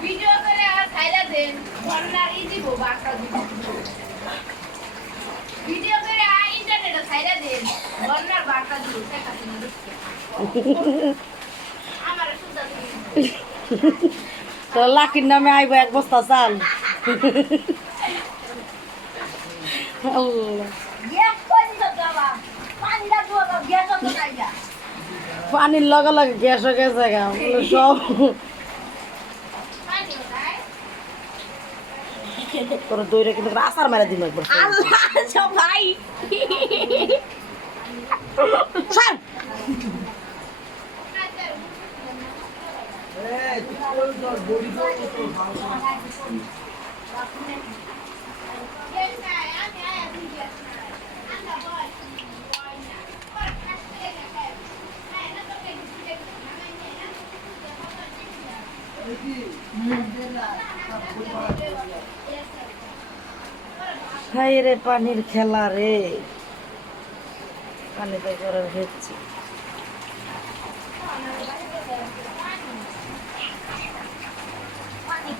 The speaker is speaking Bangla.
ভিডিও করে আর খাইলা দেন বন্যার ই দিব বাঁকা দিব ভিডিও করে আর ইন্টারনেটে খাইলা দেন বন্যার বাঁকা দিব দেখাতে না দেখতে আমার সুদা তো লাকির নামে আইব এক বস্তা চাল আল্লাহ। গ্যাস কই দিছ বাবা পানি লাগবো গ্যাস তো নাই যা পানির লগে লগে গ্যাস হয়ে গেছে গা, বলে সব পানি নাই তোর দইরে কিন্তু আচার মেরে দিন একবার আল্লাহ সবাই ছাড়। হাই রে পানির খেলা রে, পানিতে করে হচ্ছে পানি